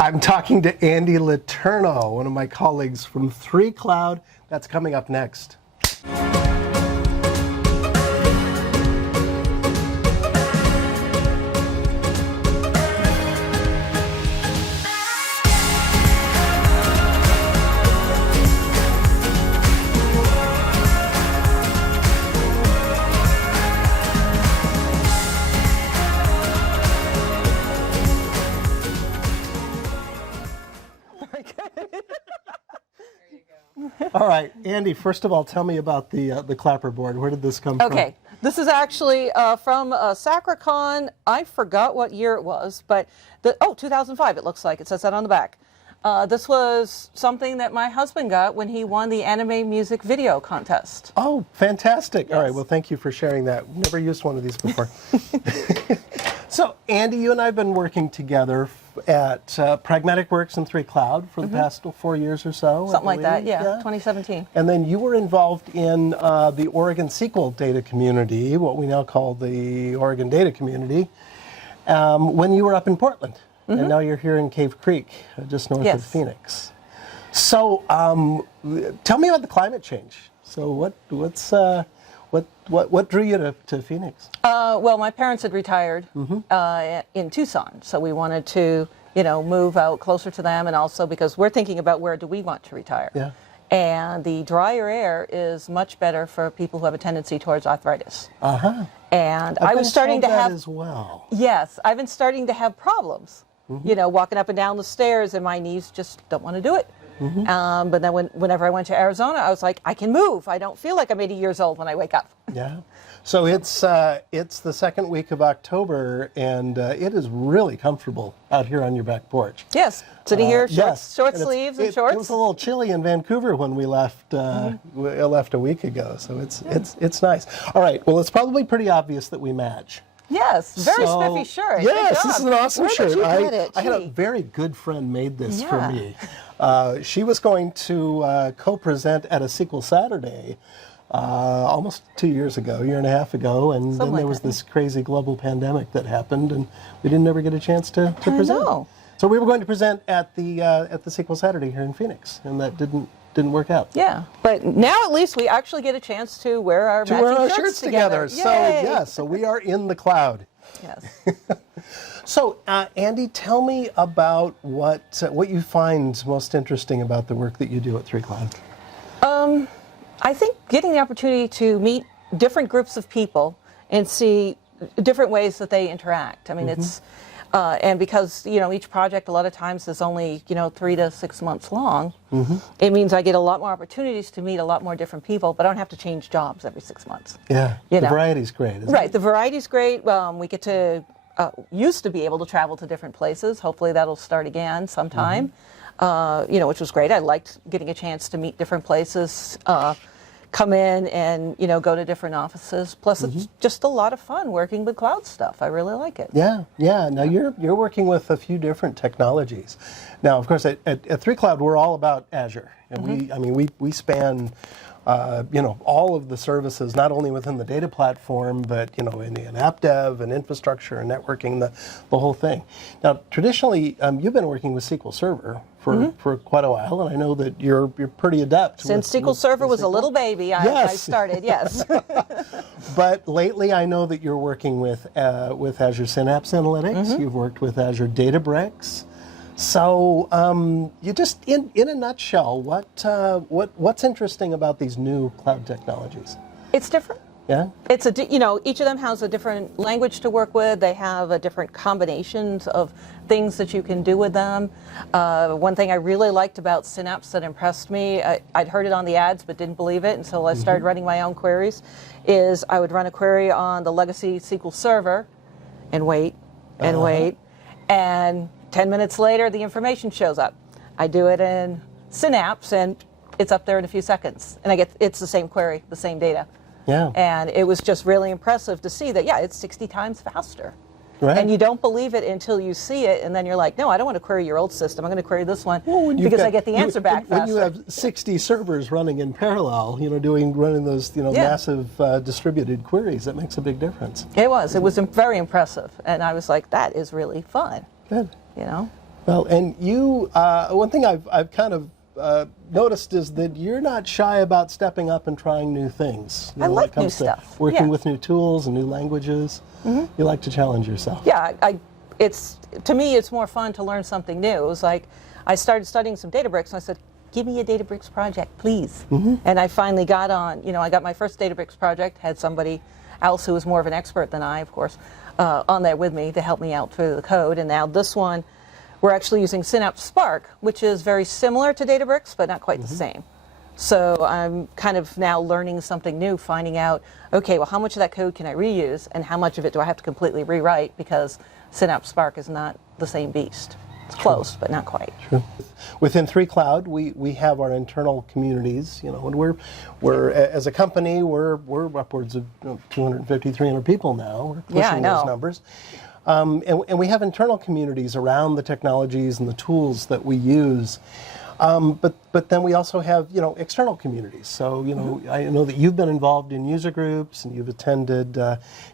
I'm talking to Andie Letourneau, one of my colleagues from 3Cloud. That's coming up next. All right, Andie, first of all, tell me about the clapperboard. Where did this come from? Okay, this is actually from SacraCon. I forgot what year it was, but 2005 it looks like. It says that on the back. This was something that my husband got when he won the anime music video contest. Oh, fantastic. Yes. All right, well, thank you for sharing that. Never used one of these before. So, Andie, you and I have been working together at Pragmatic Works and 3Cloud for the past 4 years or so. Something like that, yeah, 2017. And then you were involved in the Oregon SQL data community, what we now call the Oregon data community, when you were up in Portland. And now you're here in Cave Creek, just north of Phoenix. So tell me about the climate change. So what drew you to Phoenix? Well, my parents had retired in Tucson, so we wanted to, move out closer to them, and also because we're thinking about where do we want to retire. Yeah. And the drier air is much better for people who have a tendency towards arthritis. And I was starting to have as well. Yes, I've been starting to have problems. Walking up and down the stairs, and my knees just don't want to do it. But then whenever I went to Arizona, I was like, I can move. I don't feel like I'm 80 years old when I wake up. Yeah. So it's the second week of October, and it is really comfortable out here on your back porch. Yes, sitting here, short and sleeves and shorts. It was a little chilly in Vancouver when we left left a week ago, so it's nice. All right. Well, it's probably pretty obvious that we match. Yes, very spiffy shirt. Yes, this is an awesome shirt. Did you get it? I had a very good friend made this for me. She was going to co-present at a SQL Saturday almost 2 year and a half ago, and then there was this crazy global pandemic that happened, and we didn't ever get a chance to present. So we were going to present at the SQL Saturday here in Phoenix, and that didn't work out. Yeah, but now at least we actually get a chance to wear our matching shirts together. So we are in the cloud. Yes. So, Andie, tell me about what you find most interesting about the work that you do at 3Cloud. I think getting the opportunity to meet different groups of people and see different ways that they interact. I mean, it's and because each project a lot of times is only 3 to 6 months long, it means I get a lot more opportunities to meet a lot more different people, but I don't have to change jobs every 6 months. Yeah, the variety's great, isn't it? Right, the variety's great. We get to used to be able to travel to different places. Hopefully that'll start again sometime. Which was great. I liked getting a chance to meet different places. Come in and go to different offices. Plus, it's just a lot of fun working with cloud stuff. I really like it. Yeah. Now you're working with a few different technologies. Now, of course, at 3Cloud we're all about Azure, and we span all of the services, not only within the data platform, but in app dev and infrastructure and networking, the whole thing. Now, traditionally, you've been working with SQL Server for quite a while, and I know that you're pretty adept. Since SQL Server was a little baby, I started. Yes. But lately, I know that you're working with Azure Synapse Analytics. You've worked with Azure Databricks. So, you just in a nutshell, what's interesting about these new cloud technologies? It's different. Yeah. It's each of them has a different language to work with. They have a different combinations of things that you can do with them. One thing I really liked about Synapse that impressed me, I'd heard it on the ads but didn't believe it until I started running my own queries, is I would run a query on the legacy SQL Server and wait and wait, and 10 minutes later the information shows up. I do it in Synapse and it's up there in a few seconds, and it's the same query, the same data. Yeah. And it was just really impressive to see that, it's 60 times faster. Right. And you don't believe it until you see it, and then you're like, no, I don't want to query your old system. I'm going to query this one because I get the answer back faster. When you have 60 servers running in parallel, running those massive distributed queries, that makes a big difference. It was very impressive, and I was like, that is really fun. Good. Well, and you, one thing I've kind of noticed is that you're not shy about stepping up and trying new things. I when like it comes new to stuff. working Yeah. with new tools and new languages. You like to challenge yourself. Yeah, to me, it's more fun to learn something new. It was like, I started studying some Databricks, and I said, give me a Databricks project, please. And I finally got on, I got my first Databricks project, had somebody else who was more of an expert than I, of course, on there with me to help me out through the code. And now this one, we're actually using Synapse Spark, which is very similar to Databricks, but not quite the same. So I'm kind of now learning something new, finding out, okay, well, how much of that code can I reuse, and how much of it do I have to completely rewrite, because Synapse Spark is not the same beast. It's close, but not quite. True. Within 3Cloud, we have our internal communities, and we're as a company, we're upwards of 250, 300 people now. We're pushing those numbers. And we have internal communities around the technologies and the tools that we use. But then we also have, external communities. So, I know that you've been involved in user groups, and you've attended,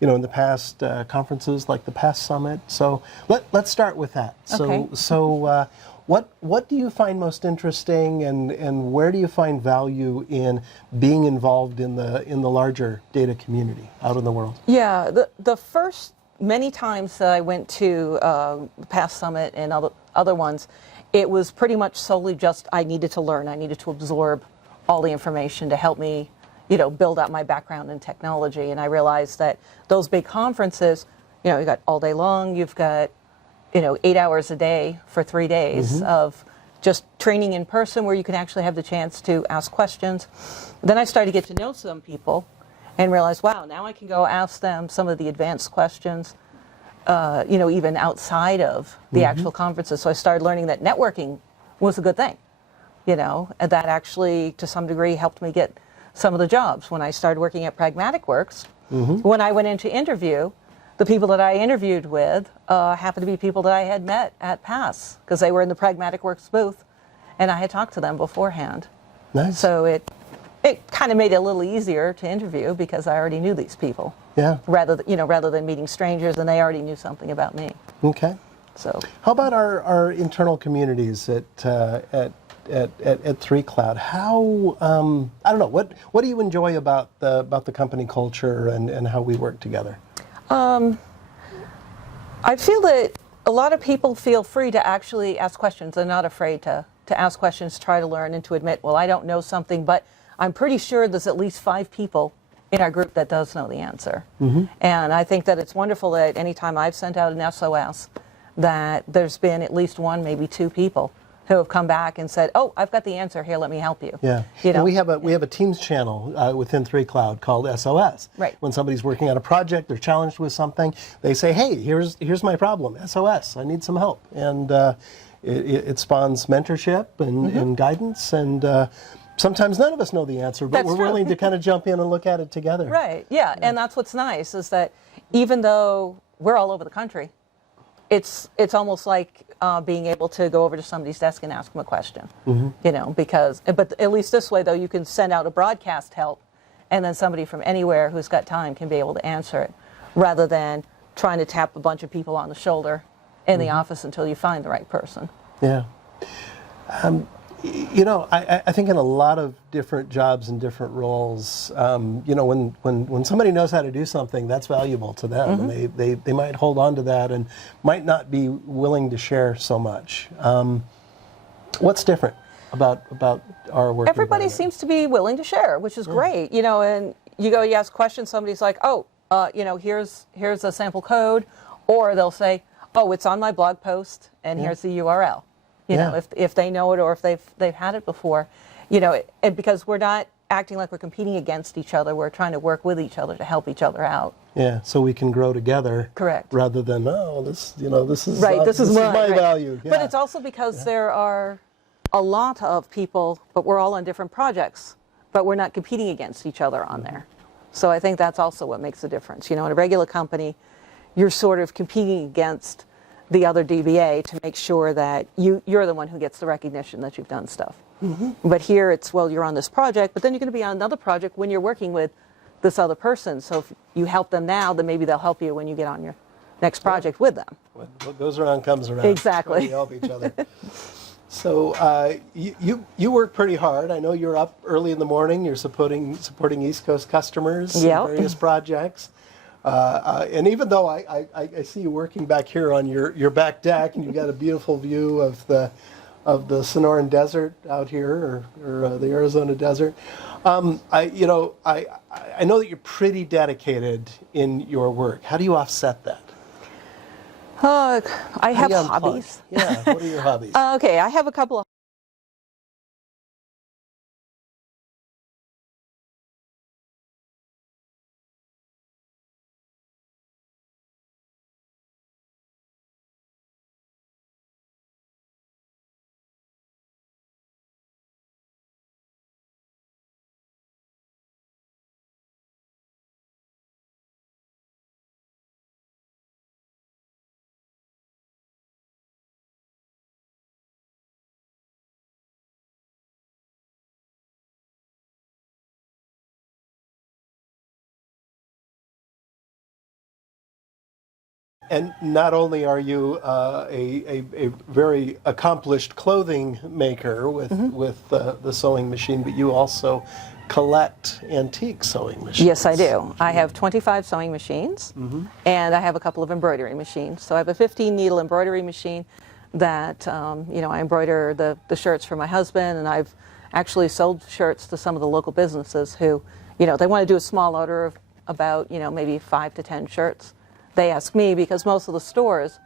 in the past conferences like the past summit. So let's start with that. Okay. So what do you find most interesting, and where do you find value in being involved in the larger data community out in the world? Yeah, the first many times that I went to the past summit and other ones, it was pretty much solely just I needed to learn. I needed to absorb all the information to help me, build out my background in technology. And I realized that those big conferences, you got all day long, you've got, 8 hours a day for 3 days of just training in person where you can actually have the chance to ask questions. Then I started to get to know some people and realized, wow, now I can go ask them some of the advanced questions, even outside of the actual conferences. So I started learning that networking was a good thing, and that actually, to some degree, helped me get some of the jobs. When I started working at Pragmatic Works, when I went in to interview, the people that I interviewed with happened to be people that I had met at PASS, because they were in the Pragmatic Works booth, and I had talked to them beforehand. Nice. So it kind of made it a little easier to interview because I already knew these people. Yeah. Rather than meeting strangers, and they already knew something about me. Okay. So. How about our internal communities at 3Cloud? How I don't know, what do you enjoy about the company culture and how we work together? I feel that a lot of people feel free to actually ask questions. They're not afraid to ask questions, try to learn, and to admit, well, I don't know something, but I'm pretty sure there's at least 5 people in our group that does know the answer. And I think that it's wonderful that anytime I've sent out an SOS, that there's been at least 1, maybe 2 people who have come back and said, oh, I've got the answer here, let me help you. Yeah. And we have a Teams channel within 3Cloud called SOS. Right. When somebody's working on a project, they're challenged with something, they say, hey, here's my problem, SOS, I need some help. And it spawns mentorship and guidance, and sometimes none of us know the answer, but we're willing to kind of jump in and look at it together. Right, yeah, and that's what's nice, is that even though we're all over the country, it's almost like being able to go over to somebody's desk and ask them a question, but at least this way, though, you can send out a broadcast help, and then somebody from anywhere who's got time can be able to answer it, rather than trying to tap a bunch of people on the shoulder in the office until you find the right person. Yeah. I think in a lot of different jobs and different roles, when somebody knows how to do something, that's valuable to them, and they might hold on to that and might not be willing to share so much. What's different about our work? Everybody seems to be willing to share, which is great. And you ask questions, somebody's like, oh, here's a sample code, or they'll say, oh, it's on my blog post, and here's the URL. If they know it, or if they've had it before, because we're not acting like we're competing against each other. We're trying to work with each other to help each other out. Yeah, so we can grow together. Correct. Rather than, this is right. This is my value. Yeah. But it's also because there are a lot of people, but we're all on different projects, but we're not competing against each other on there. So I think that's also what makes the difference. In a regular company, you're sort of competing against the other DBA to make sure that you're the one who gets the recognition that you've done stuff. But here it's, well, you're on this project, but then you're going to be on another project when you're working with this other person. So if you help them now, then maybe they'll help you when you get on next project with them. What goes around comes around. Exactly. We help each other. So you work pretty hard. I know you're up early in the morning. You're supporting East Coast customers in Yep. various projects. And even though I see you working back here on your back deck, and you've got a beautiful view of the Sonoran Desert out here, or the Arizona Desert, I know that you're pretty dedicated in your work. How do you offset that? I How have do you unplug? hobbies. Yeah, what are your hobbies? Okay, I have a couple of. And not only are you a very accomplished clothing maker with the sewing machine, but you also collect antique sewing machines. Yes, I do. I have 25 sewing machines, and I have a couple of embroidery machines. So I have a 15-needle embroidery machine that, I embroider the shirts for my husband, and I've actually sold shirts to some of the local businesses who, they want to do a small order of about, maybe 5 to 10 shirts. They ask me because most of the stores,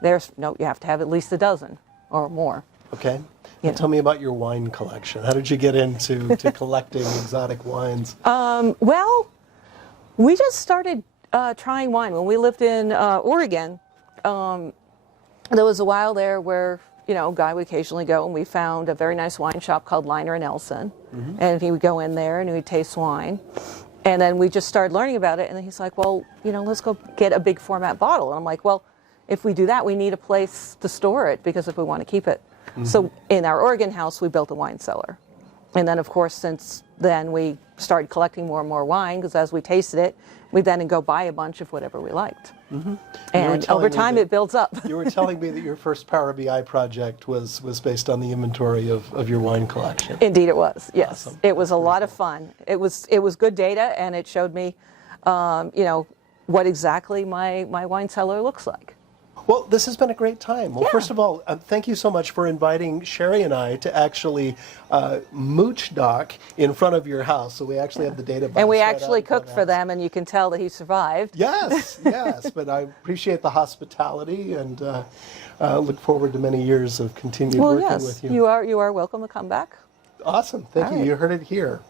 you have to have at least a dozen or more. Okay. And tell me about your wine collection. How did you get into collecting exotic wines? Well, we just started trying wine. When we lived in Oregon, there was a while there where, Guy would occasionally go, and we found a very nice wine shop called Liner and Elson. And he would go in there and he'd taste wine. And then we just started learning about it, and then he's like, well, let's go get a big format bottle. And I'm like, well, if we do that, we need a place to store it, because if we want to keep it. So in our Oregon house, we built a wine cellar. And then, of course, since then, we started collecting more and more wine, because as we tasted it, we then go buy a bunch of whatever we liked. And over time, it builds up. You were telling me that your first Power BI project was based on the inventory of your wine collection. Indeed it was, yes. Awesome. It was a lot of fun. It was good data, and it showed me, what exactly my wine cellar looks like. Well, this has been a great time. Well, first of all, thank you so much for inviting Sherry and I to actually mooch dock in front of your house. So we actually have the data. And we actually cooked for them, and you can tell that he survived. Yes, yes. But I appreciate the hospitality, and look forward to many years of continued working with you. You are welcome to come back. Awesome. Thank you. right. You heard it here.